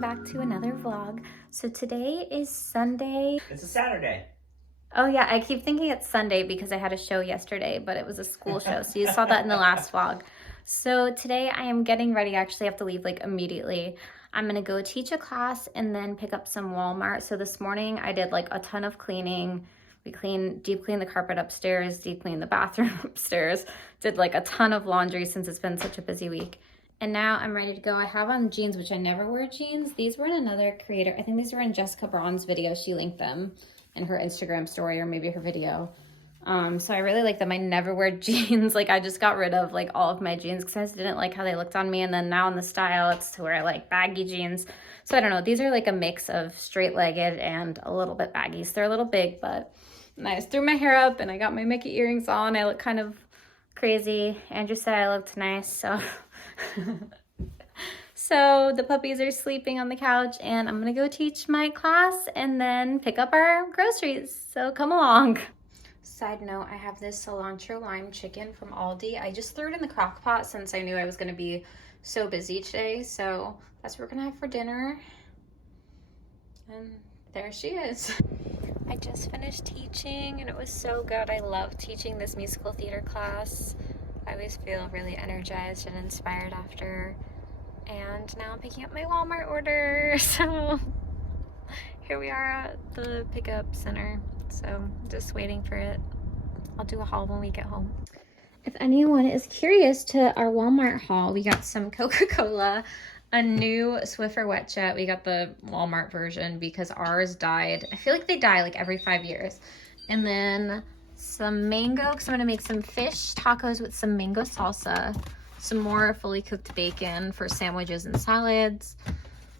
welcome back to another vlog. So today is Sunday. It's a Saturday. Oh yeah, I keep thinking it's Sunday because I had a show yesterday, but it was a school show. So you saw that in the last vlog. So today I am getting ready. I actually have to leave like immediately. I'm gonna go teach a class and then pick up some Walmart. So this morning I did like a ton of cleaning. We deep cleaned the carpet upstairs, deep cleaned the bathroom upstairs, did like a ton of laundry since it's been such a busy week. And now I'm ready to go. I have on jeans, which I never wear jeans. These were in another creator. I think these were in Jessica Braun's video. She linked them in her Instagram story or maybe her video. So I really like them. I never wear jeans. Like I just got rid of like all of my jeans because I just didn't like how they looked on me. And then now in the style, it's to wear like baggy jeans. So I don't know. These are like a mix of straight-legged and a little bit baggy. So they're a little big, but I just threw my hair up and I got my Mickey earrings on. I look kind of crazy. Andrew said I looked nice, so so the puppies are sleeping on the couch and I'm gonna go teach my class and then pick up our groceries, so come along. Side note, I have this cilantro lime chicken from Aldi. I just threw it in the crock pot since I knew I was gonna be so busy today, so that's what we're gonna have for dinner. And there she is. I just finished teaching and it was so good. I love teaching this musical theater class. I always feel really energized and inspired after. And now I'm picking up my Walmart order. So here we are at the pickup center. So just waiting for it. I'll do a haul when we get home. If anyone is curious to our Walmart haul, we got some Coca-Cola, a new Swiffer Wet Jet. We got the Walmart version because ours died. I feel like they die like every 5 years. And then some mango, because I'm gonna make some fish tacos with some mango salsa, some more fully cooked bacon for sandwiches and salads,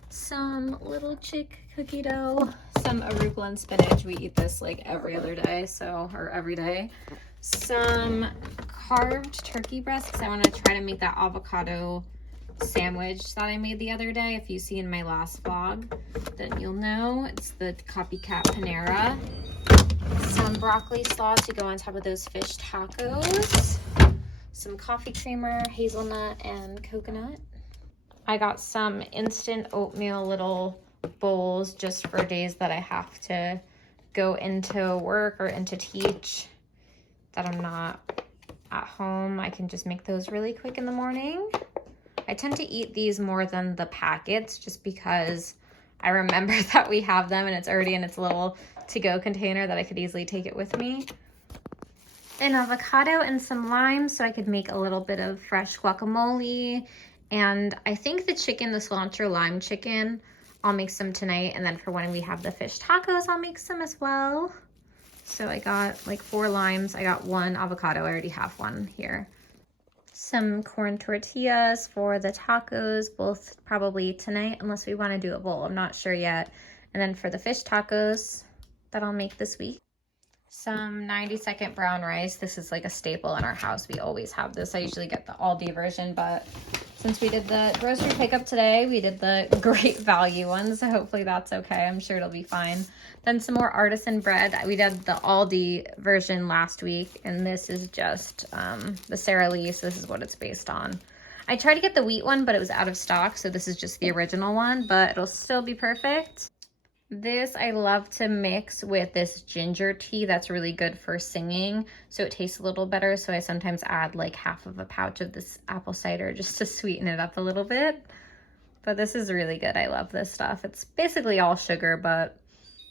some little chick cookie dough, some arugula and spinach. We eat this like every other day, or every day. Some carved turkey breast, because I want to try to make that avocado sandwich that I made the other day. If you see in my last vlog, then you'll know it's the copycat Panera. Some broccoli sauce to go on top of those fish tacos. Some coffee creamer, hazelnut, and coconut. I got some instant oatmeal little bowls just for days that I have to go into work or into teach that I'm not at home. I can just make those really quick in the morning. I tend to eat these more than the packets just because I remember that we have them and it's already in its little to-go container that I could easily take it with me. An avocado and some lime so I could make a little bit of fresh guacamole. And I think the cilantro lime chicken, I'll make some tonight. And then for when we have the fish tacos, I'll make some as well. So I got like 4 limes. I got 1 avocado. I already have one here. Some corn tortillas for the tacos, both probably tonight, unless we want to do a bowl. I'm not sure yet. And then for the fish tacos that I'll make this week, some 90-second brown rice. This is like a staple in our house. We always have this. I usually get the Aldi version, but since we did the grocery pickup today, we did the great value one, so hopefully that's okay. I'm sure it'll be fine. Then some more artisan bread. We did the Aldi version last week, and this is just the Sara Lee, so this is what it's based on. I tried to get the wheat one, but it was out of stock, so this is just the original one, but it'll still be perfect. This I love to mix with this ginger tea that's really good for singing, so it tastes a little better. So I sometimes add like half of a pouch of this apple cider just to sweeten it up a little bit. But this is really good. I love this stuff. It's basically all sugar, but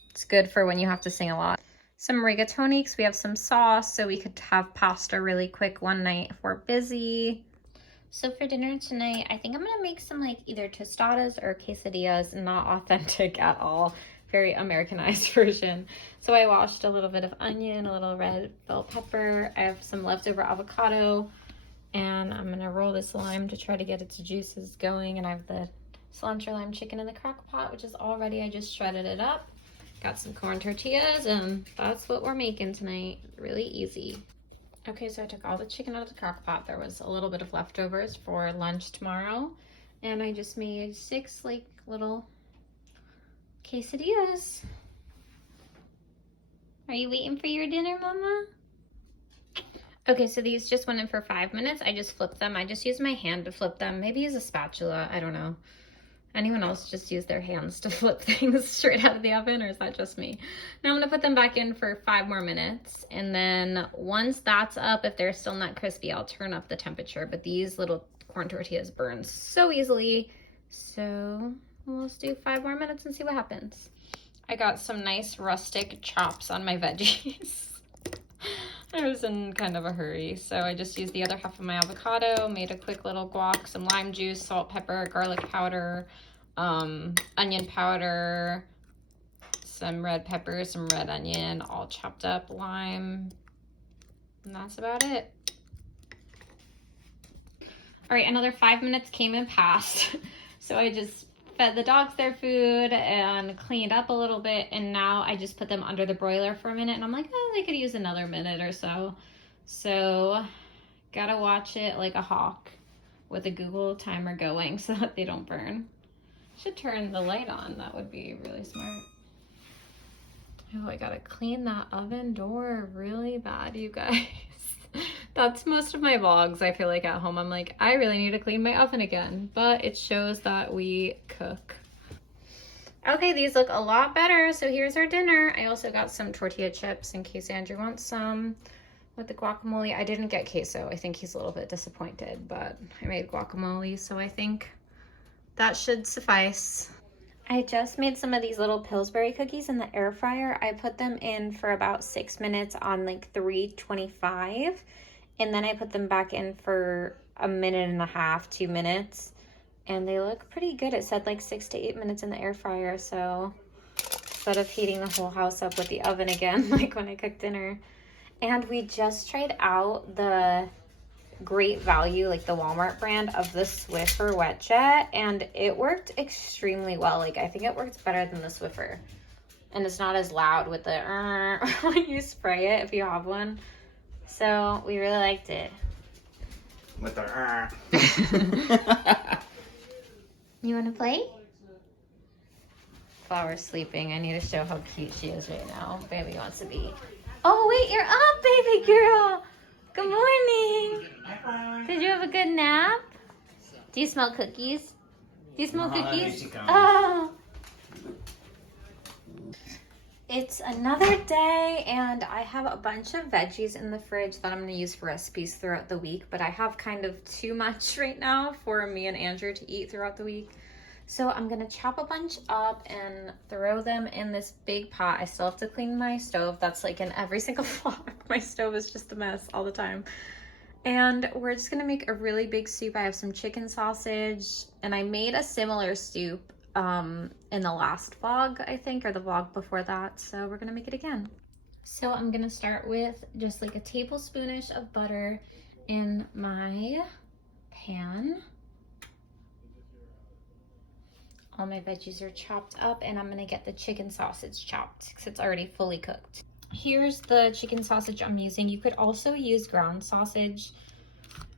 it's good for when you have to sing a lot. Some rigatoni, because we have some sauce, so we could have pasta really quick one night if we're busy. So for dinner tonight, I think I'm gonna make some like either tostadas or quesadillas, not authentic at all, very Americanized version. So I washed a little bit of onion, a little red bell pepper. I have some leftover avocado, and I'm gonna roll this lime to try to get its juices going. And I have the cilantro lime chicken in the crock pot, which is all ready. I just shredded it up. Got some corn tortillas, and that's what we're making tonight. Really easy. Okay, so I took all the chicken out of the crock pot. There was a little bit of leftovers for lunch tomorrow. And I just made 6 like little quesadillas. Are you waiting for your dinner, Mama? Okay, so these just went in for 5 minutes. I just flipped them. I just used my hand to flip them. Maybe use a spatula, I don't know. Anyone else just use their hands to flip things straight out of the oven, or is that just me? Now I'm gonna put them back in for 5 more minutes. And then once that's up, if they're still not crispy, I'll turn up the temperature. But these little corn tortillas burn so easily. So let's do 5 more minutes and see what happens. I got some nice rustic chops on my veggies. I was in kind of a hurry, so I just used the other half of my avocado, made a quick little guac, some lime juice, salt, pepper, garlic powder, onion powder, some red pepper, some red onion, all chopped up, lime, and that's about it. All right, another 5 minutes came and passed. So I just fed the dogs their food and cleaned up a little bit, and now I just put them under the broiler for a minute, and I'm like, oh, they could use another minute or so. So gotta watch it like a hawk with a Google timer going so that they don't burn. Should turn the light on, that would be really smart. Oh, I gotta clean that oven door really bad, you guys. That's most of my vlogs, I feel like, at home. I'm like, I really need to clean my oven again, but it shows that we cook. Okay, these look a lot better, so here's our dinner. I also got some tortilla chips in case Andrew wants some with the guacamole. I didn't get queso. I think he's a little bit disappointed, but I made guacamole, so I think that should suffice. I just made some of these little Pillsbury cookies in the air fryer. I put them in for about 6 minutes on like 325. And then I put them back in for a minute and a half, 2 minutes. And they look pretty good. It said like 6 to 8 minutes in the air fryer. So instead of heating the whole house up with the oven again, like when I cook dinner. And we just tried out the Great Value, like the Walmart brand of the Swiffer Wet Jet, and it worked extremely well. Like, I think it works better than the Swiffer, and it's not as loud with the when you spray it if you have one. So we really liked it. With the You want to play? Flower's sleeping. I need to show how cute she is right now. Baby wants to be. Oh wait, you're up, baby girl. Good morning. Did you have a good nap? Do you smell cookies? Do you smell cookies? Oh. It's another day, and I have a bunch of veggies in the fridge that I'm going to use for recipes throughout the week, but I have kind of too much right now for me and Andrew to eat throughout the week. So I'm going to chop a bunch up and throw them in this big pot. I still have to clean my stove. That's like in every single vlog. My stove is just a mess all the time. And we're just going to make a really big soup. I have some chicken sausage, and I made a similar soup in the last vlog, I think, or the vlog before that. So we're going to make it again. So I'm going to start with just like a tablespoonish of butter in my pan. All my veggies are chopped up, and I'm gonna get the chicken sausage chopped because it's already fully cooked. Here's the chicken sausage I'm using. You could also use ground sausage.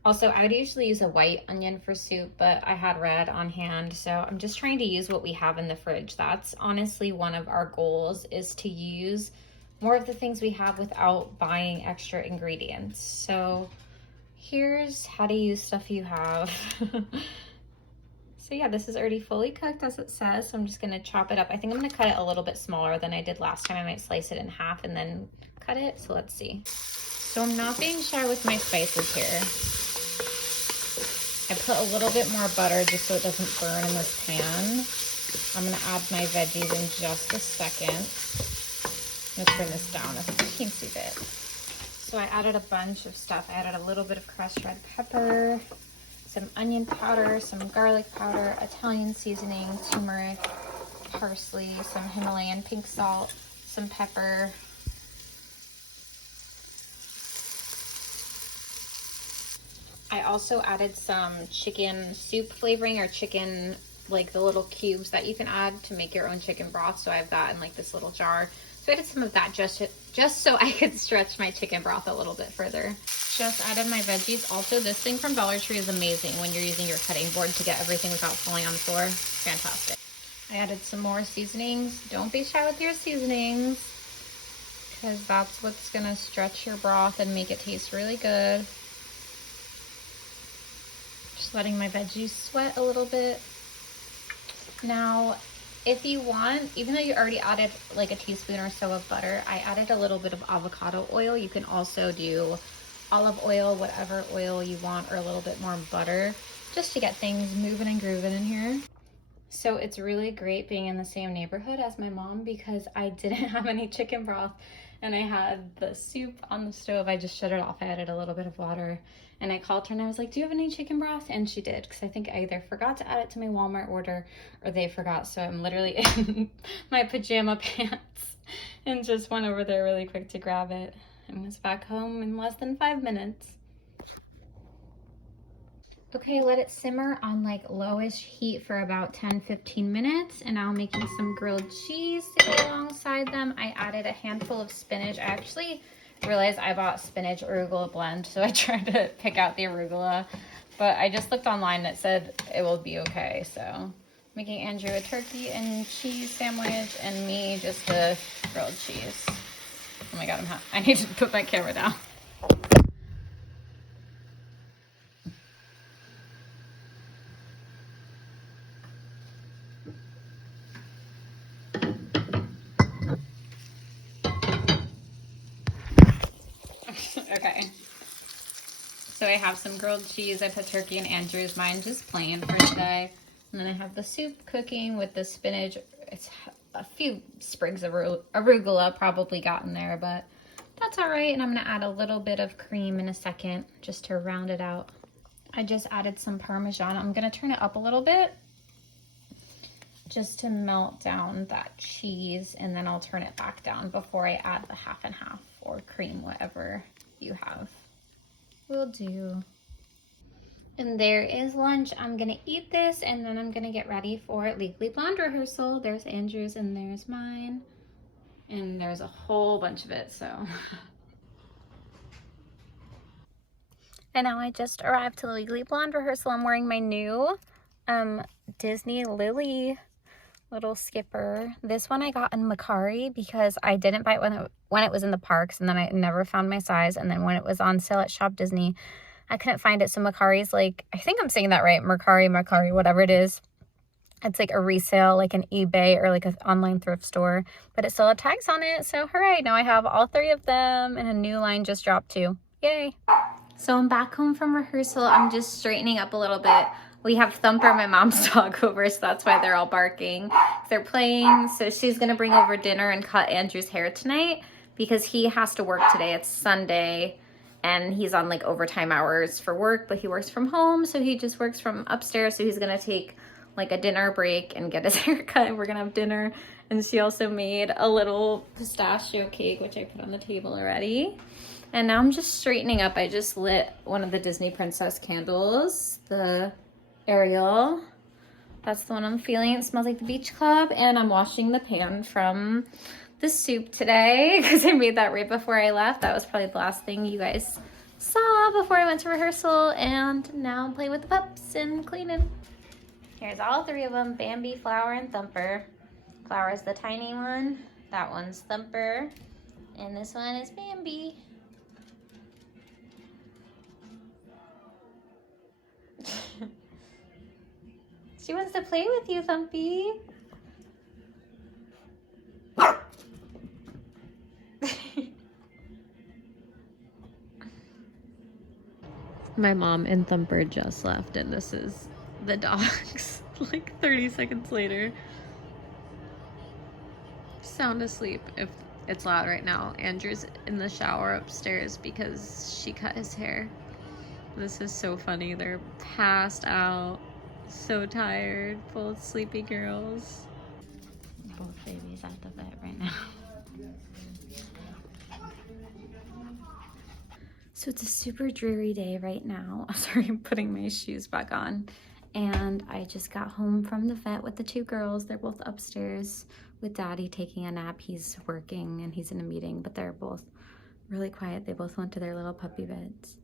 Also, I would usually use a white onion for soup, but I had red on hand, so I'm just trying to use what we have in the fridge. That's honestly one of our goals, is to use more of the things we have without buying extra ingredients. So here's how to use stuff you have. So yeah, this is already fully cooked as it says, so I'm just gonna chop it up. I think I'm gonna cut it a little bit smaller than I did last time. I might slice it in half and then cut it, so let's see. So I'm not being shy with my spices here. I put a little bit more butter just so it doesn't burn in this pan. I'm gonna add my veggies in just a second. I'm gonna turn this down a teensy bit. So I added a bunch of stuff. I added a little bit of crushed red pepper, some onion powder, some garlic powder, Italian seasoning, turmeric, parsley, some Himalayan pink salt, some pepper. I also added some chicken soup flavoring, or chicken, like the little cubes that you can add to make your own chicken broth. So I have that in like this little jar. So I did some of that just so I could stretch my chicken broth a little bit further. Just added my veggies. Also, this thing from Dollar Tree is amazing when you're using your cutting board to get everything without falling on the floor. Fantastic. I added some more seasonings. Don't be shy with your seasonings, because that's what's gonna stretch your broth and make it taste really good. Just letting my veggies sweat a little bit. Now, if you want, even though you already added like a teaspoon or so of butter, I added a little bit of avocado oil. You can also do olive oil, whatever oil you want, or a little bit more butter, just to get things moving and grooving in here. So it's really great being in the same neighborhood as my mom because I didn't have any chicken broth and I had the soup on the stove. I just shut it off. I added a little bit of water and I called her and I was like, do you have any chicken broth? And she did, because I think I either forgot to add it to my Walmart order or they forgot. So I'm literally in my pajama pants and just went over there really quick to grab it and was back home in less than 5 minutes. Okay, let it simmer on like lowish heat for about 10-15 minutes. And now I'm making some grilled cheese to go alongside them. I added a handful of spinach. I actually realized I bought spinach arugula blend, so I tried to pick out the arugula. But I just looked online and it said it will be okay. So making Andrew a turkey and cheese sandwich and me just a grilled cheese. Oh my God, I need to put my camera down. Okay. So I have some grilled cheese. I put turkey in Andrew's, mine just plain for today. And then I have the soup cooking with the spinach. It's a few sprigs of arugula probably got in there, but that's all right. And I'm gonna add a little bit of cream in a second just to round it out. I just added some Parmesan. I'm gonna turn it up a little bit just to melt down that cheese, and then I'll turn it back down before I add the half and half or cream, whatever you have. Will do. And there is lunch. I'm gonna eat this and then I'm gonna get ready for Legally Blonde rehearsal. There's Andrew's and there's mine. And there's a whole bunch of it, so. And now I just arrived to the Legally Blonde rehearsal. I'm wearing my new Disney Lily little skipper. This one I got in Macari because I didn't buy it when it was in the parks, and then I never found my size, and then when it was on sale at Shop Disney, I couldn't find it. So Macari's like, I think I'm saying that right, Macari, whatever it is. It's like a resale, like an eBay or like an online thrift store, but it still had tags on it. So hooray, now I have all 3 of them, and a new line just dropped too. Yay. So I'm back home from rehearsal. I'm just straightening up a little bit. We have Thumper, my mom's dog, over, so that's why they're all barking. They're playing, so she's gonna bring over dinner and cut Andrew's hair tonight because he has to work today. It's Sunday, and he's on like overtime hours for work, but he works from home, so he just works from upstairs, so he's gonna take like a dinner break and get his hair cut, and we're gonna have dinner. And she also made a little pistachio cake, which I put on the table already. And now I'm just straightening up. I just lit one of the Disney Princess candles, the Ariel. That's the one I'm feeling. It smells like the beach club. And I'm washing the pan from the soup today because I made that right before I left. That was probably the last thing you guys saw before I went to rehearsal. And now I'm playing with the pups and cleaning. Here's all 3 of them, Bambi, Flower, and Thumper. Flower's the tiny one. That one's Thumper. And this one is Bambi. She wants to play with you, Thumpy. My mom and Thumper just left, and this is the dogs like 30 seconds later. Sound asleep if it's loud right now. Andrew's in the shower upstairs because she cut his hair. This is so funny. They're passed out, so tired, both sleepy girls. Both babies at the vet right now. So it's a super dreary day right now. Sorry, I'm putting my shoes back on. And I just got home from the vet with the 2 girls. They're both upstairs with Daddy taking a nap. He's working and he's in a meeting, but they're both really quiet. They both went to their little puppy beds.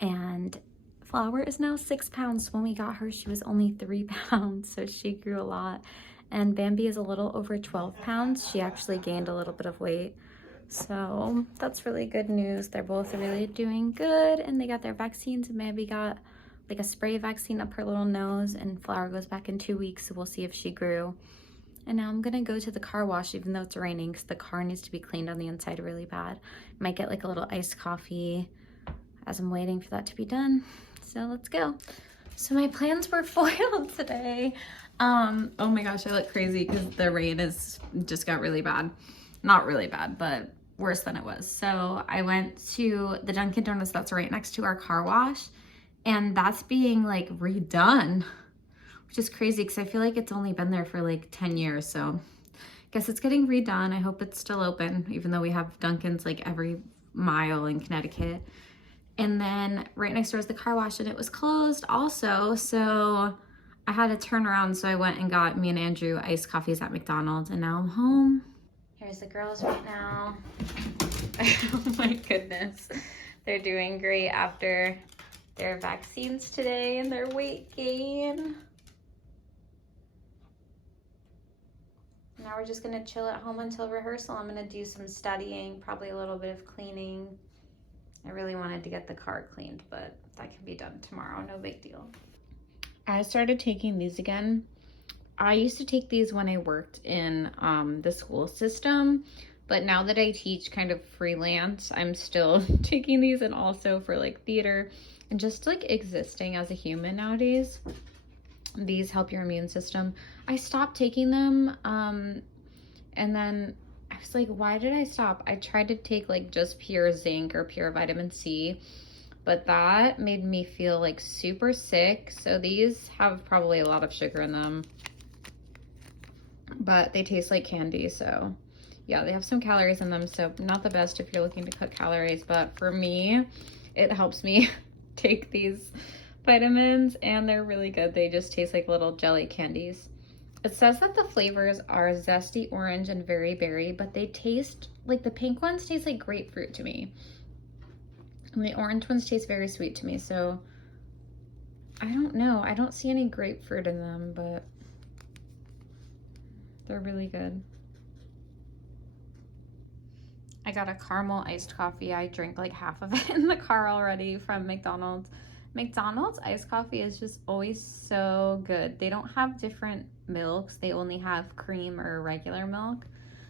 And Flower is now 6 pounds. When we got her, she was only 3 pounds, so she grew a lot. And Bambi is a little over 12 pounds. She actually gained a little bit of weight. So that's really good news. They're both really doing good, and they got their vaccines, and Bambi got like a spray vaccine up her little nose, and Flower goes back in 2 weeks, so we'll see if she grew. And now I'm gonna go to the car wash even though it's raining, because the car needs to be cleaned on the inside really bad. Might get like a little iced coffee as I'm waiting for that to be done. So let's go. So my plans were foiled today. Oh my gosh, I look crazy because the rain just got really bad. Not really bad, but worse than it was. So I went to the Dunkin' Donuts that's right next to our car wash, and that's being like redone, which is crazy because I feel like it's only been there for like 10 years. So I guess it's getting redone. I hope it's still open, even though we have Dunkin's like every mile in Connecticut. And then right next door is the car wash, and it was closed also. So I had to turn around. So I went and got me and Andrew iced coffees at McDonald's, and now I'm home. Here's the girls right now. Oh my goodness. They're doing great after their vaccines today and their weight gain. Now we're just gonna chill at home until rehearsal. I'm gonna do some studying, probably a little bit of cleaning. I really wanted to get the car cleaned, but that can be done tomorrow, no big deal. I started taking these again. I used to take these when I worked in the school system, but now that I teach kind of freelance, I'm still taking these, and also for like theater and just like existing as a human nowadays. These help your immune system. I stopped taking them and then I was like, why did I stop? I tried to take like just pure zinc or pure vitamin C, but that made me feel like super sick. So these have probably a lot of sugar in them, but they taste like candy. So yeah, they have some calories in them. So not the best if you're looking to cut calories, but for me, it helps me take these vitamins, and they're really good. They just taste like little jelly candies. It says that the flavors are zesty orange and very berry, but they taste like, the pink ones taste like grapefruit to me. And the orange ones taste very sweet to me. So I don't know. I don't see any grapefruit in them, but they're really good. I got a caramel iced coffee. I drank like half of it in the car already from McDonald's. McDonald's iced coffee is just always so good. They don't have different milks. They only have cream or regular milk.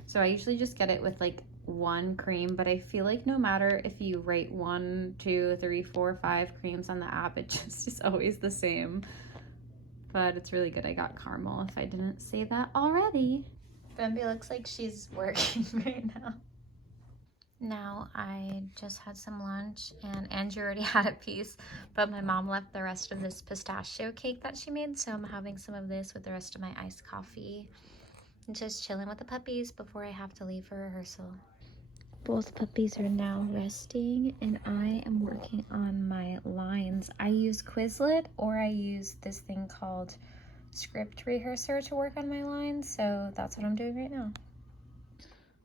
So I usually just get it with like one cream, but I feel like no matter if you rate 1, 2, 3, 4, 5 creams on the app, it just is always the same. But it's really good. I got caramel, if I didn't say that already. Bambi looks like she's working right now. Now I just had some lunch, and Andrew already had a piece, but my mom left the rest of this pistachio cake that she made, so I'm having some of this with the rest of my iced coffee and just chilling with the puppies before I have to leave for rehearsal. Both puppies are now resting, and I am working on my lines. I use Quizlet, or I use this thing called Script Rehearser to work on my lines, so that's what I'm doing right now.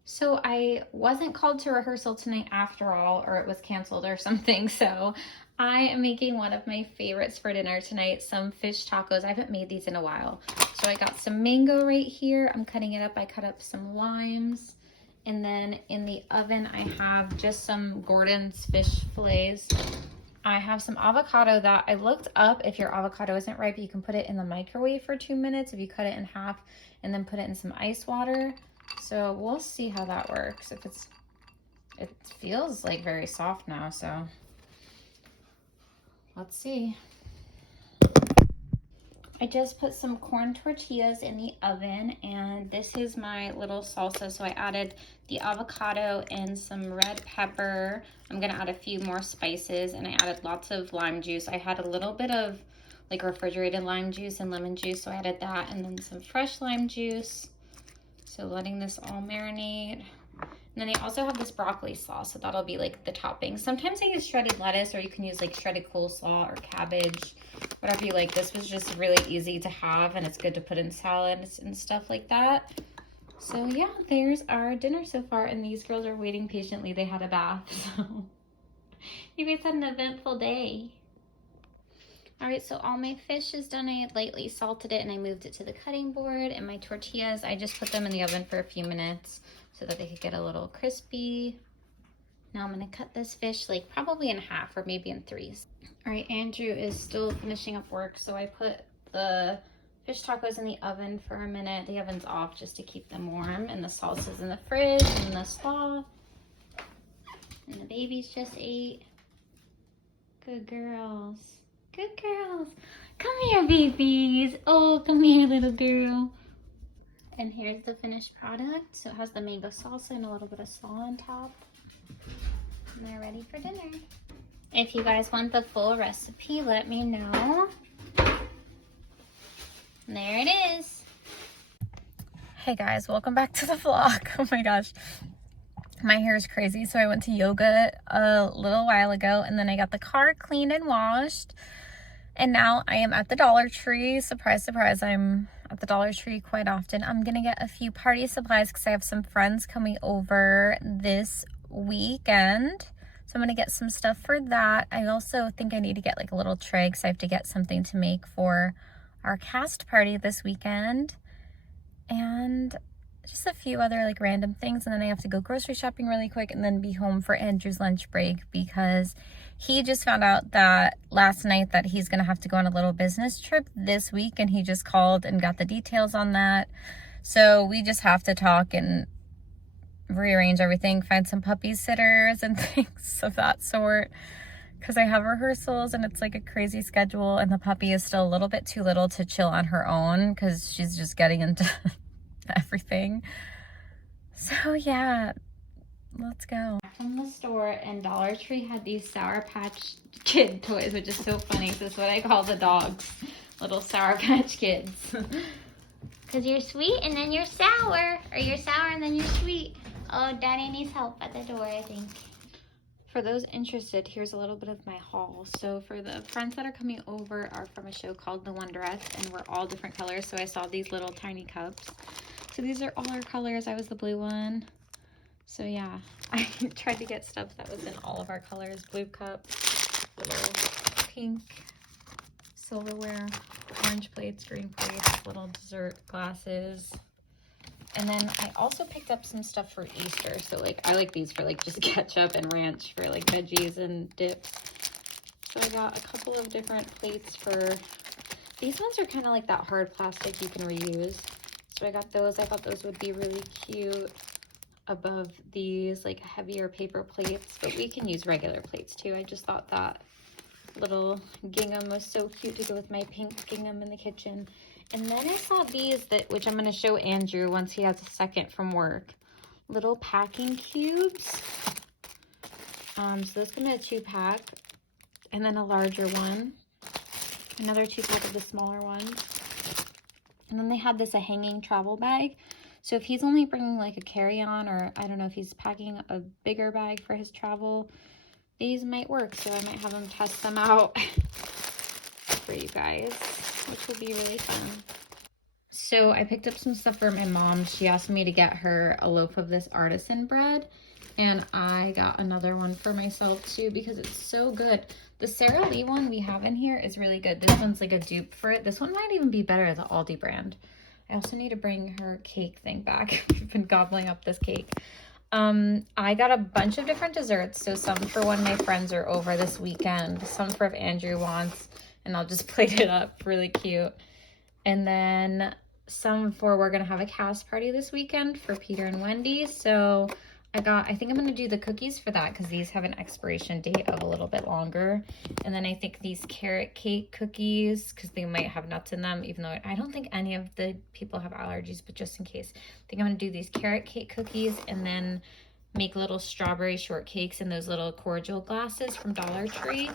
So I wasn't called to rehearsal tonight after all, or it was canceled or something. So I am making one of my favorites for dinner tonight, some fish tacos. I haven't made these in a while. So I got some mango right here. I'm cutting it up. I cut up some limes. And then in the oven, I have just some Gordon's fish fillets. I have some avocado that I looked up. If your avocado isn't ripe, you can put it in the microwave for 2 minutes. If you cut it in half and then put it in some ice water. So we'll see how that works. It feels like very soft now, so let's see. I just put some corn tortillas in the oven, and this is my little salsa. So I added the avocado and some red pepper. I'm gonna add a few more spices, and I added lots of lime juice. I had a little bit of like refrigerated lime juice and lemon juice, so I added that, and then some fresh lime juice. So letting this all marinate. And then I also have this broccoli sauce, so that'll be like the topping. Sometimes I use shredded lettuce, or you can use like shredded coleslaw or cabbage, whatever you like. This was just really easy to have, and it's good to put in salads and stuff like that. So yeah, there's our dinner so far, and these girls are waiting patiently. They had a bath, so you guys had an eventful day. All right, so all my fish is done. I lightly salted it and I moved it to the cutting board. And my tortillas, I just put them in the oven for a few minutes so that they could get a little crispy. Now I'm gonna cut this fish like probably in half or maybe in threes. All right, Andrew is still finishing up work, so I put the fish tacos in the oven for a minute. The oven's off just to keep them warm, and the salsa's in the fridge and the slaw. And the babies just ate. Good girls. Good girls. Come here, babies. Oh, come here, little girl. And here's the finished product. So it has the mango salsa and a little bit of slaw on top. And they're ready for dinner. If you guys want the full recipe, let me know. And there it is. Hey guys, welcome back to the vlog. Oh my gosh. My hair is crazy, so I went to yoga a little while ago, and then I got the car cleaned and washed, and now I am at the Dollar Tree. Surprise, surprise, I'm at the Dollar Tree quite often. I'm gonna get a few party supplies because I have some friends coming over this weekend, so I'm gonna get some stuff for that. I also think I need to get like a little tray because I have to get something to make for our cast party this weekend, and just a few other like random things. And then I have to go grocery shopping really quick and then be home for Andrew's lunch break because he just found out that last night that he's gonna have to go on a little business trip this week, and he just called and got the details on that. So we just have to talk and rearrange everything, find some puppy sitters and things of that sort, because I have rehearsals and it's like a crazy schedule, and the puppy is still a little bit too little to chill on her own because she's just getting into everything. So yeah, let's go. From the store, and Dollar Tree had these Sour Patch Kid toys, which is so funny. This is what I call the dogs, little Sour Patch Kids. Because you're sweet and then you're sour, or you're sour and then you're sweet. Oh, Daddy needs help at the door, I think. For those interested, here's a little bit of my haul. So for the friends that are coming over are from a show called The Wonderette, and we're all different colors. So I saw these little tiny cups. So these are all our colors. I was the blue one. So yeah, I tried to get stuff that was in all of our colors. Blue cups, little pink silverware, orange plates, green plates, little dessert glasses. And then I also picked up some stuff for Easter. So like, I like these for like just ketchup and ranch for like veggies and dips. So I got a couple of different plates for, these ones are kind of like that hard plastic you can reuse. So I got those. I thought those would be really cute above these like heavier paper plates, but we can use regular plates too. I just thought that little gingham was so cute to go with my pink gingham in the kitchen. And then I saw these, which I'm going to show Andrew once he has a second from work. Little packing cubes. So this come in a 2-pack, and then a larger one. Another 2-pack of the smaller ones. And then they had this a hanging travel bag. So if he's only bringing like a carry-on, or I don't know if he's packing a bigger bag for his travel, these might work. So I might have him test them out for you guys, which will be really fun. So I picked up some stuff for my mom. She asked me to get her a loaf of this artisan bread, and I got another one for myself too because it's so good. The Sara Lee one we have in here is really good. This one's like a dupe for it. This one might even be better as the Aldi brand. I also need to bring her cake thing back. We've been gobbling up this cake. I got a bunch of different desserts. So some for when my friends are over this weekend, some for if Andrew wants, and I'll just plate it up really cute. And then some for we're gonna have a cast party this weekend for Peter and Wendy. So I think I'm gonna do the cookies for that because these have an expiration date of a little bit longer. And then I think these carrot cake cookies, because they might have nuts in them, even though I don't think any of the people have allergies, but just in case, I think I'm gonna do these carrot cake cookies and then make little strawberry shortcakes in those little cordial glasses from Dollar Tree.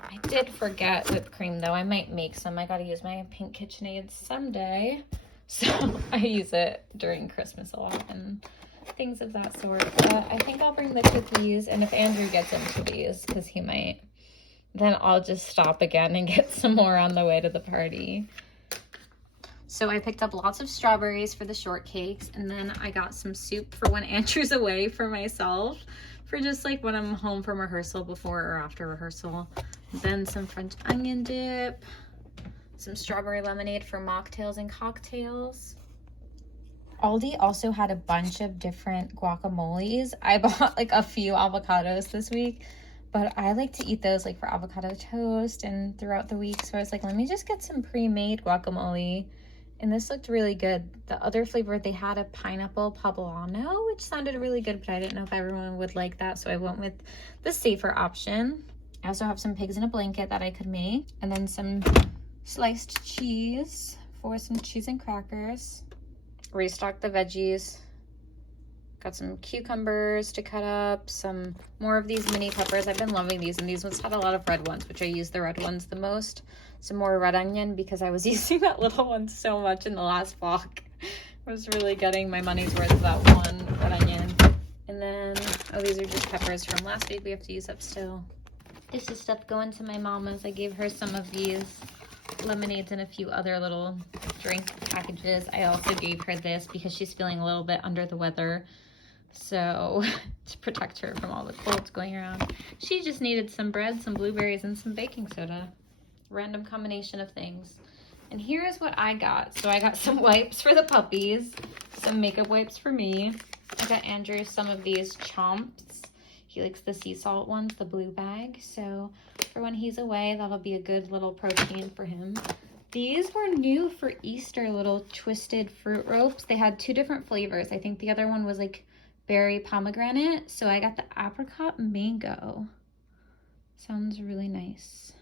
I did forget whipped cream though. I might make some. I gotta use my pink KitchenAid someday. So I use it during Christmas a lot and things of that sort. But I think I'll bring the cookies, and if Andrew gets into these, because he might, then I'll just stop again and get some more on the way to the party. So I picked up lots of strawberries for the shortcakes, and then I got some soup for when Andrew's away for myself, for just like when I'm home from rehearsal, before or after rehearsal. Then some French onion dip, some strawberry lemonade for mocktails and cocktails. Aldi also had a bunch of different guacamoles. I bought like a few avocados this week, but I like to eat those like for avocado toast and throughout the week. So I was like, let me just get some pre-made guacamole. And this looked really good. The other flavor, they had a pineapple poblano, which sounded really good, but I didn't know if everyone would like that. So I went with the safer option. I also have some pigs in a blanket that I could make. And then some sliced cheese for some cheese and crackers. Restocked the veggies. Got some cucumbers to cut up, some more of these mini peppers. I've been loving these, and these ones had a lot of red ones, which I use the red ones the most. Some more red onion because I was using that little one so much in the last vlog. I was really getting my money's worth of that one red onion. And then, oh, these are just peppers from last week we have to use up still. This is stuff going to my mama's. I gave her some of these lemonades and a few other little drink packages. I also gave her this because she's feeling a little bit under the weather. So to protect her from all the colds going around. She just needed some bread, some blueberries, and some baking soda. Random combination of things. And here is what I got. So I got some wipes for the puppies, some makeup wipes for me. I got Andrew some of these chomps. He likes the sea salt ones, the blue bag. So for when he's away, that'll be a good little protein for him. These were new for Easter, little twisted fruit ropes. They had 2 different flavors. I think the other one was like berry pomegranate. So I got the apricot mango. Sounds really nice.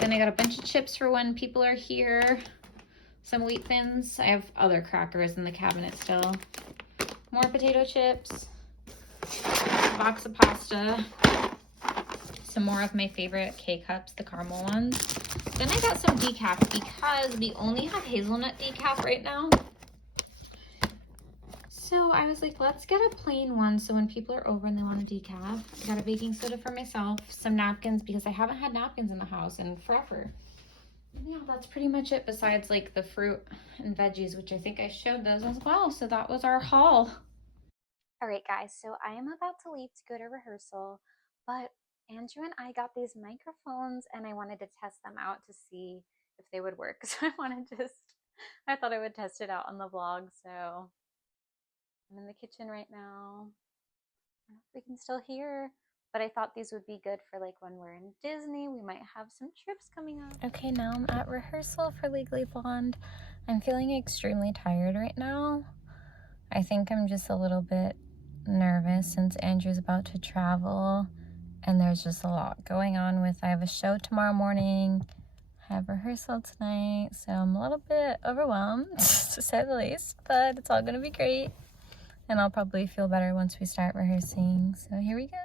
Then I got a bunch of chips for when people are here. Some wheat thins. I have other crackers in the cabinet still. More potato chips. A box of pasta. Some more of my favorite K-Cups, the caramel ones. Then I got some decaf because we only have hazelnut decaf right now. So I was like, let's get a plain one so when people are over and they want a decaf. I got a baking soda for myself, some napkins because I haven't had napkins in the house in forever. Yeah, that's pretty much it besides like the fruit and veggies, which I think I showed those as well. So that was our haul. All right, guys, so I am about to leave to go to rehearsal, but Andrew and I got these microphones and I wanted to test them out to see if they would work. So I thought I would test it out on the vlog. So I'm in the kitchen right now. I don't know if we can still hear, but I thought these would be good for like when we're in Disney. We might have some trips coming up. Okay, now I'm at rehearsal for Legally Blonde. I'm feeling extremely tired right now. I think I'm just a little bit nervous since Andrew's about to travel and there's just a lot going on with, I have a show tomorrow morning, I have rehearsal tonight, so I'm a little bit overwhelmed to say the least, but it's all gonna be great. And I'll probably feel better once we start rehearsing. So here we go.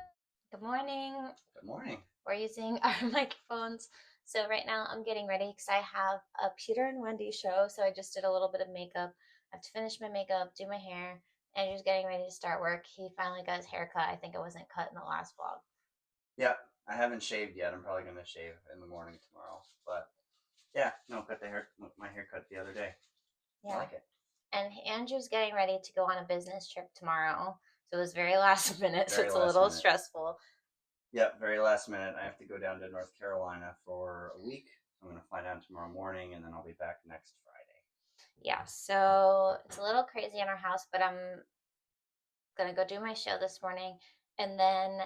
Good morning. Good morning. We're using our microphones. So right now I'm getting ready because I have a Peter and Wendy show. So I just did a little bit of makeup. I have to finish my makeup, do my hair, and just getting ready to start work. He finally got his hair cut. I think it wasn't cut in the last vlog. Yeah, I haven't shaved yet. I'm probably gonna shave in the morning tomorrow. But yeah, no, cut my haircut the other day. Yeah. I like it. And Andrew's getting ready to go on a business trip tomorrow. So it was very last minute, so Very it's a last little minute. stressful. Yep, very last minute. I have to go down to North Carolina for a week. I'm gonna fly down tomorrow morning, and then I'll be back next Friday. Yeah, so it's a little crazy in our house, but I'm gonna go do my show this morning, and then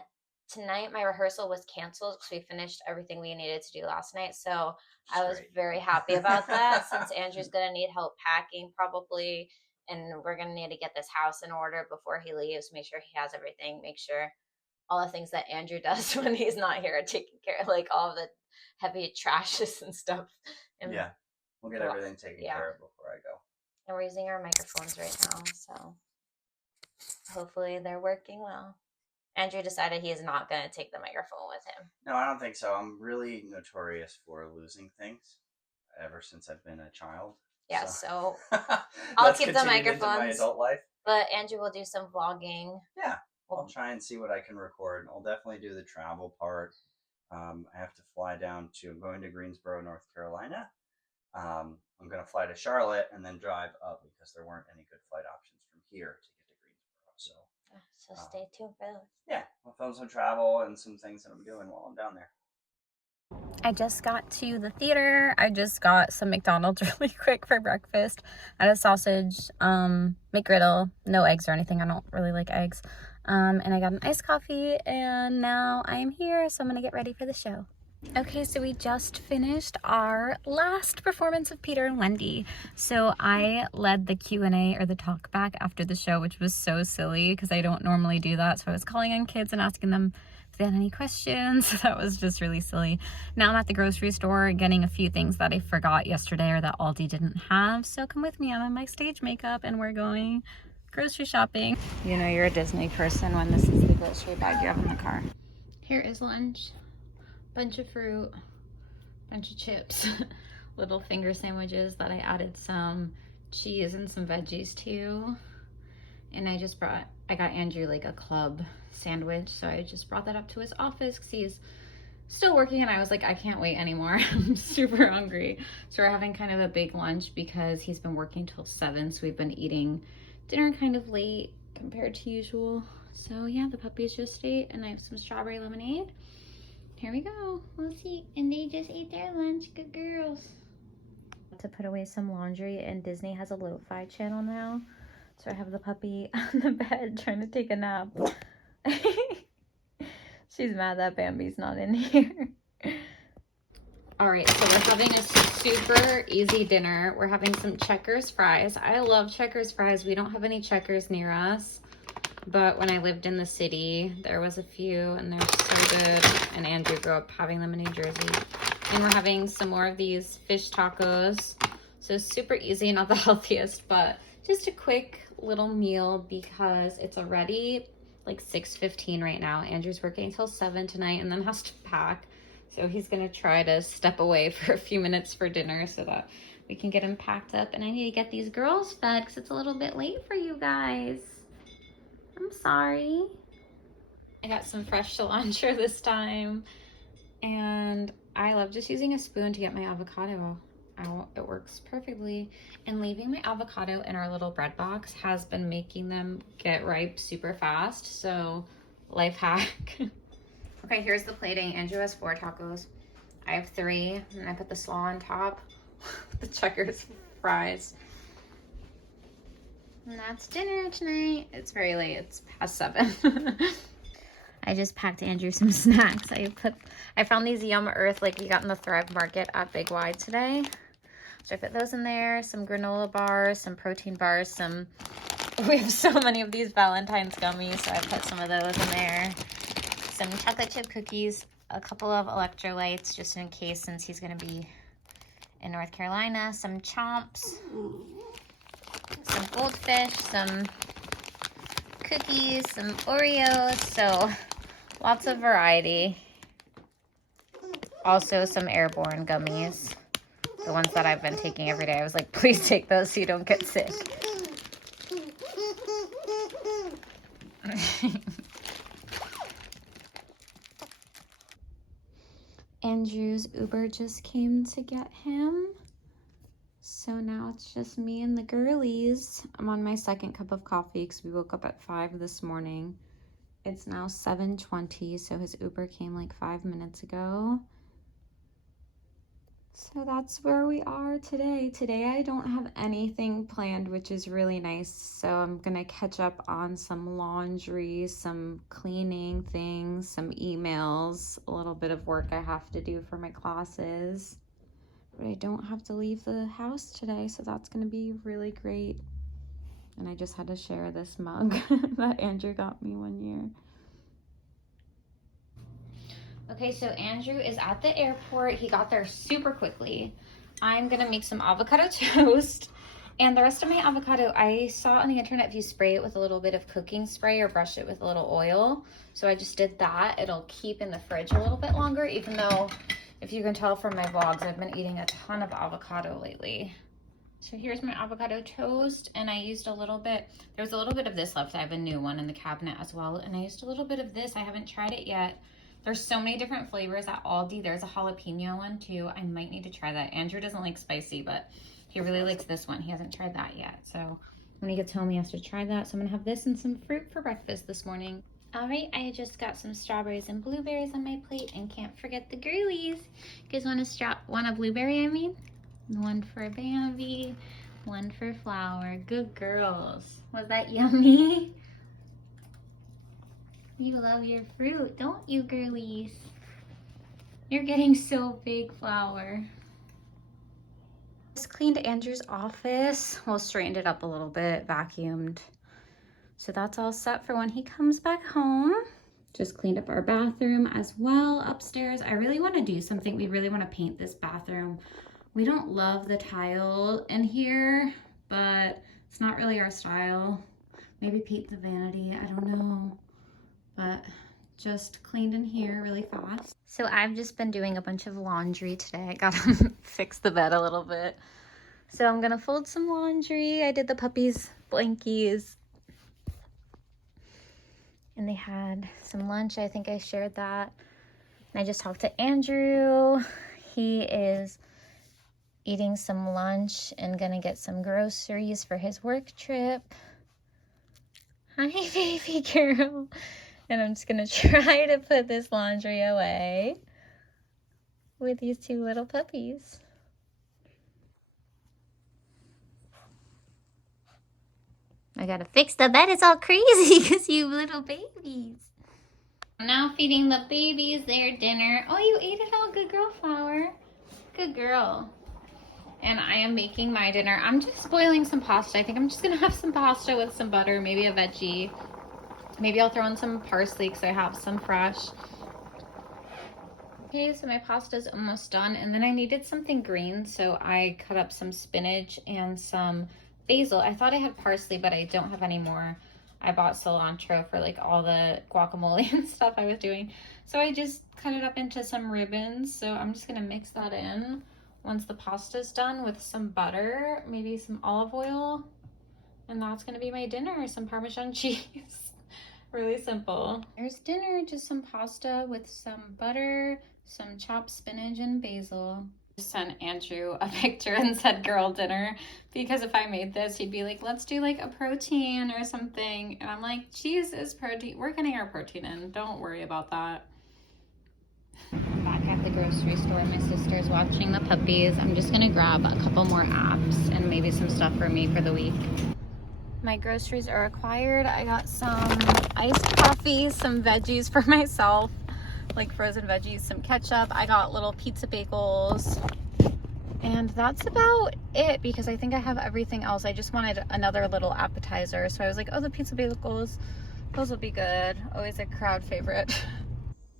tonight my rehearsal was canceled because we finished everything we needed to do last night. So I was very happy about that since Andrew's gonna need help packing probably, and we're gonna need to get this house in order before he leaves. Make sure he has everything. Make sure all the things that Andrew does when he's not here are taken care of, like all the heavy trashes and stuff. And yeah, we'll get everything taken care of before I go. And we're using our microphones right now, so hopefully they're working well. Andrew decided he is not going to take the microphone with him. No, I don't think so. I'm really notorious for losing things ever since I've been a child. Yeah, so I'll keep the microphones. Into my adult life. But Andrew will do some vlogging. Yeah, I'll try and see what I can record. I'll definitely do the travel part. I have to fly down to, I'm going to Greensboro, North Carolina. I'm going to fly to Charlotte and then drive up because there weren't any good flight options from here to get to Greensboro. So stay tuned for those. Yeah, I'll film some travel and some things that I'm doing while I'm down there. I just got to the theater. I just got some McDonald's really quick for breakfast. I had a sausage McGriddle, no eggs or anything. I don't really like eggs. And I got an iced coffee, and now I am here, so I'm gonna get ready for the show. Okay, so we just finished our last performance of Peter and Wendy. So I led the Q&A or the talk back after the show, which was so silly because I don't normally do that. So I was calling on kids and asking them if they had any questions. That was just really silly. Now I'm at the grocery store getting a few things that I forgot yesterday or that Aldi didn't have. So come with me, I'm in my stage makeup and we're going grocery shopping. You know you're a Disney person when this is the grocery bag you have in the car. Here is lunch. Bunch of fruit, bunch of chips, little finger sandwiches that I added some cheese and some veggies to. And I got Andrew like a club sandwich, so I just brought that up to his office because he's still working, and I was like, I can't wait anymore. I'm super hungry. So we're having kind of a big lunch because he's been working till 7, so we've been eating dinner kind of late compared to usual. So yeah, the puppies just ate, and I have some strawberry lemonade. Here we go. We'll see. And they just ate their lunch. Good girls. To put away some laundry, and Disney has a lo-fi channel now. So I have the puppy on the bed trying to take a nap. She's mad that Bambi's not in here. All right, so we're having a super easy dinner. We're having some Checkers fries. I love Checkers fries. We don't have any Checkers near us. But when I lived in the city, there was a few, and they're so good. And Andrew grew up having them in New Jersey. And we're having some more of these fish tacos. So super easy, not the healthiest, but just a quick little meal because it's already like 6:15 right now. Andrew's working until 7 tonight and then has to pack. So he's gonna try to step away for a few minutes for dinner so that we can get him packed up. And I need to get these girls fed because it's a little bit late for you guys. I'm sorry. I got some fresh cilantro this time, and I love just using a spoon to get my avocado out. It works perfectly. And leaving my avocado in our little bread box has been making them get ripe super fast, so life hack. Okay, here's the plating. Andrew has 4 tacos. I have 3, and I put the slaw on top. The Checkers fries. And that's dinner tonight. It's very late. It's past 7. I just packed Andrew some snacks. I found these Yum Earth like we got in the Thrive Market at Big Y today. So I put those in there, some granola bars, some protein bars, we have so many of these Valentine's gummies, so I put some of those in there. Some chocolate chip cookies, a couple of electrolytes just in case since he's gonna be in North Carolina, some Chomps, some Goldfish, some cookies, some Oreos, so lots of variety. Also some Airborne gummies, the ones that I've been taking every day. I was like, please take those so you don't get sick. Andrew's Uber just came to get him. So now it's just me and the girlies. I'm on my 2nd cup of coffee because we woke up at 5 this morning. It's now 7:20, so his Uber came like 5 minutes ago. So that's where we are today. Today I don't have anything planned, which is really nice. So I'm gonna catch up on some laundry, some cleaning things, some emails, a little bit of work I have to do for my classes. But I don't have to leave the house today, so that's gonna be really great. And I just had to share this mug that Andrew got me one year. Okay, so Andrew is at the airport. He got there super quickly. I'm gonna make some avocado toast. And the rest of my avocado, I saw on the internet if you spray it with a little bit of cooking spray or brush it with a little oil. So I just did that. It'll keep in the fridge a little bit longer, even though, if you can tell from my vlogs, I've been eating a ton of avocado lately. So here's my avocado toast, and I used a little bit, there was a little bit of this left. I have a new one in the cabinet as well, and I used a little bit of this. I haven't tried it yet. There's so many different flavors at Aldi. There's a jalapeno one too. I might need to try that. Andrew doesn't like spicy, but he really likes this one. He hasn't tried that yet. So when he gets home, he has to try that. So I'm gonna have this and some fruit for breakfast this morning. All right, I just got some strawberries and blueberries on my plate, and can't forget the girlies. You guys want a blueberry, I mean? One for Bambi, one for Flower. Good girls. Was that yummy? You love your fruit, don't you, girlies? You're getting so big, Flower. Just cleaned Andrew's office. Well, straightened it up a little bit, vacuumed. So that's all set for when he comes back home. Just cleaned up our bathroom as well upstairs. I really want to do something. We really want to paint this bathroom. We don't love the tile in here, but it's not really our style. Maybe paint the vanity, I don't know. But just cleaned in here really fast. So I've just been doing a bunch of laundry today. I gotta fix the bed a little bit. So I'm gonna fold some laundry. I did the puppies' blankies. And they had some lunch. I think I shared that. And I just talked to Andrew. He is eating some lunch and gonna get some groceries for his work trip. Hi, baby girl. And I'm just gonna try to put this laundry away with these two little puppies. I gotta fix the bed. It's all crazy because you little babies. I'm now feeding the babies their dinner. Oh, you ate it all. Good girl, Flower. Good girl. And I am making my dinner. I'm just boiling some pasta. I think I'm just gonna have some pasta with some butter, maybe a veggie. Maybe I'll throw in some parsley because I have some fresh. Okay, so my pasta's almost done. And then I needed something green, so I cut up some spinach and some basil. I thought I had parsley, but I don't have any more. I bought cilantro for like all the guacamole and stuff I was doing. So I just cut it up into some ribbons. So I'm just gonna mix that in once the pasta's done with some butter, maybe some olive oil. And that's gonna be my dinner, some Parmesan cheese. Really simple. Here's dinner, just some pasta with some butter, some chopped spinach and basil. Just sent Andrew a picture and said girl dinner, because if I made this, he'd be like, let's do like a protein or something. And I'm like, cheese is protein. We're getting our protein in. Don't worry about that. I'm back at the grocery store. My sister's watching the puppies. I'm just gonna grab a couple more apps and maybe some stuff for me for the week. My groceries are acquired. I got some iced coffee, some veggies for myself, like frozen veggies, some ketchup. I got little pizza bagels. And that's about it because I think I have everything else. I just wanted another little appetizer. So I was like, oh, the pizza bagels, those will be good. Always a crowd favorite.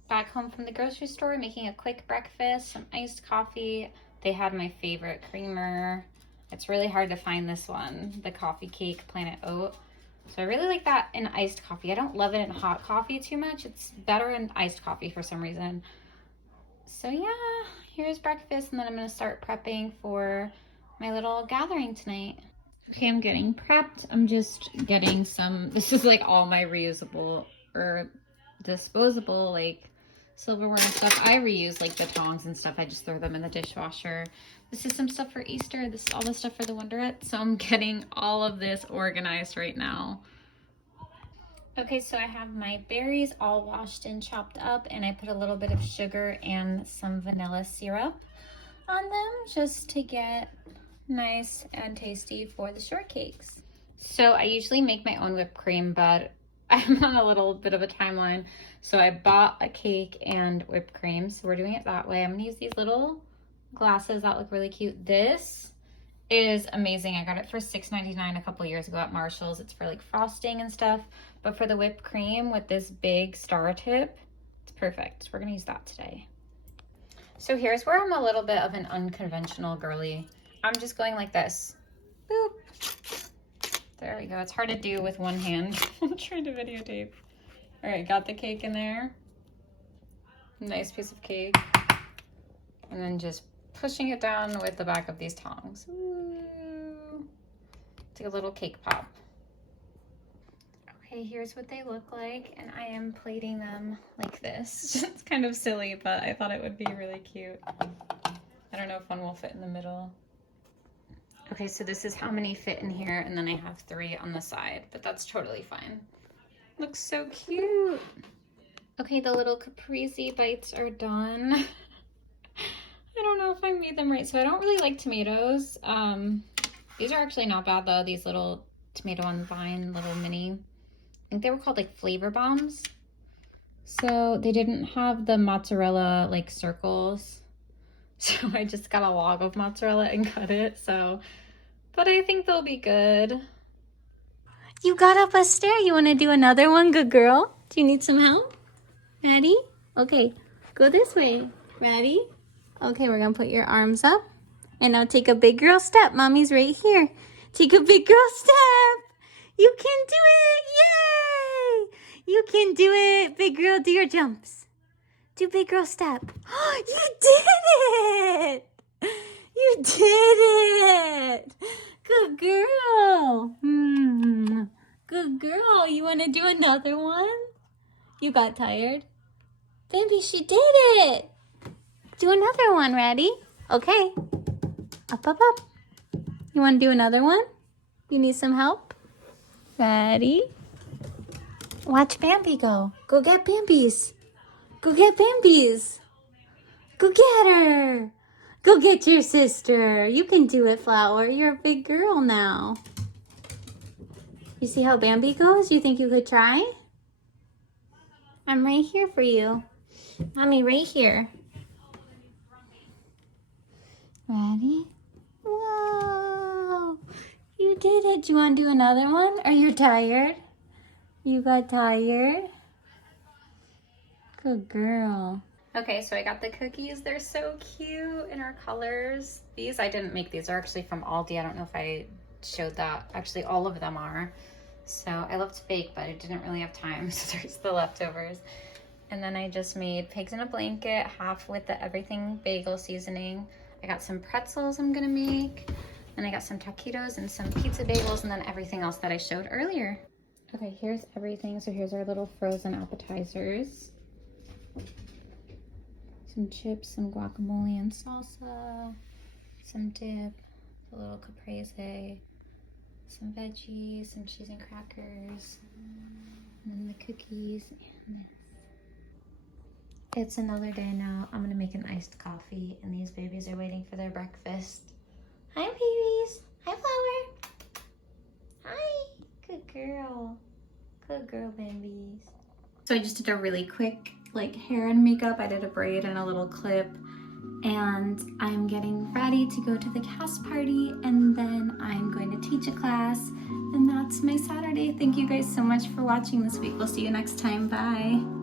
Back home from the grocery store, making a quick breakfast, some iced coffee. They had my favorite creamer. It's really hard to find this one, the coffee cake Planet Oat. So I really like that in iced coffee. I don't love it in hot coffee too much. It's better in iced coffee for some reason. So yeah, here's breakfast, and then I'm gonna start prepping for my little gathering tonight. Okay, I'm getting prepped. I'm just getting some, this is like all my reusable or disposable like silverware and stuff. I reuse like the tongs and stuff. I just throw them in the dishwasher. This is some stuff for Easter. This is all the stuff for the Wonderette. So I'm getting all of this organized right now. Okay, so I have my berries all washed and chopped up, and I put a little bit of sugar and some vanilla syrup on them just to get nice and tasty for the shortcakes. So I usually make my own whipped cream, but I'm on a little bit of a timeline. So I bought a cake and whipped cream. So we're doing it that way. I'm gonna use these little glasses that look really cute. This is amazing. I got it for $6.99 a couple years ago at Marshall's. It's for like frosting and stuff. But for the whipped cream with this big star tip, it's perfect. We're gonna use that today. So here's where I'm a little bit of an unconventional girly. I'm just going like this. Boop. There we go. It's hard to do with one hand. I'm trying to videotape. All right, got the cake in there. Nice piece of cake. And then just pushing it down with the back of these tongs. Ooh. It's like a little cake pop. Okay, here's what they look like, and I am plating them like this. It's kind of silly, but I thought it would be really cute. I don't know if one will fit in the middle. Okay, so this is how many fit in here, and then I have 3 on the side, but that's totally fine. Looks so cute. Okay, the little caprese bites are done. I don't know if I made them right. So I don't really like tomatoes. These are actually not bad though. These little tomato on the vine, little mini. I think they were called like flavor bombs. So they didn't have the mozzarella like circles. So I just got a log of mozzarella and cut it. So, but I think they'll be good. You got up a stair. You want to do another one? Good girl. Do you need some help? Ready? Okay, go this way. Ready? Okay, we're gonna put your arms up. And now take a big girl step. Mommy's right here. Take a big girl step. You can do it. Yay! You can do it. Big girl, do your jumps. Do big girl step. You did it! You did it! Good girl. Good girl. You want to do another one? You got tired? Baby, she did it. Do another one. Ready? Okay. Up, up, up. You want to do another one? You need some help? Ready? Watch Bambi go. Go get Bambi's. Go get Bambi's. Go get her. Go get your sister. You can do it, Flower. You're a big girl now. You see how Bambi goes? You think you could try? I'm right here for you. Mommy, right here. Ready? Whoa! You did it. Do you want to do another one? Are you tired? You got tired? Good girl. Okay, so I got the cookies. They're so cute in our colors. These, I didn't make these. They're actually from Aldi. I don't know if I showed that. Actually, all of them are. So I love to bake, but I didn't really have time, so there's the leftovers. And then I just made pigs in a blanket, half with the everything bagel seasoning. I got some pretzels I'm gonna make. And I got some taquitos and some pizza bagels and then everything else that I showed earlier. Okay, here's everything. So here's our little frozen appetizers. Some chips, some guacamole and salsa, some dip, a little caprese, some veggies, some cheese and crackers, and then the cookies and this. It's another day now. I'm gonna make an iced coffee and these babies are waiting for their breakfast. Hi babies. Hi Flower. Hi. Good girl. Good girl babies. So I just did a really quick like hair and makeup. I did a braid and a little clip and I'm getting ready to go to the cast party and then I'm going to teach a class and that's my Saturday. Thank you guys so much for watching this week. We'll see you next time. Bye.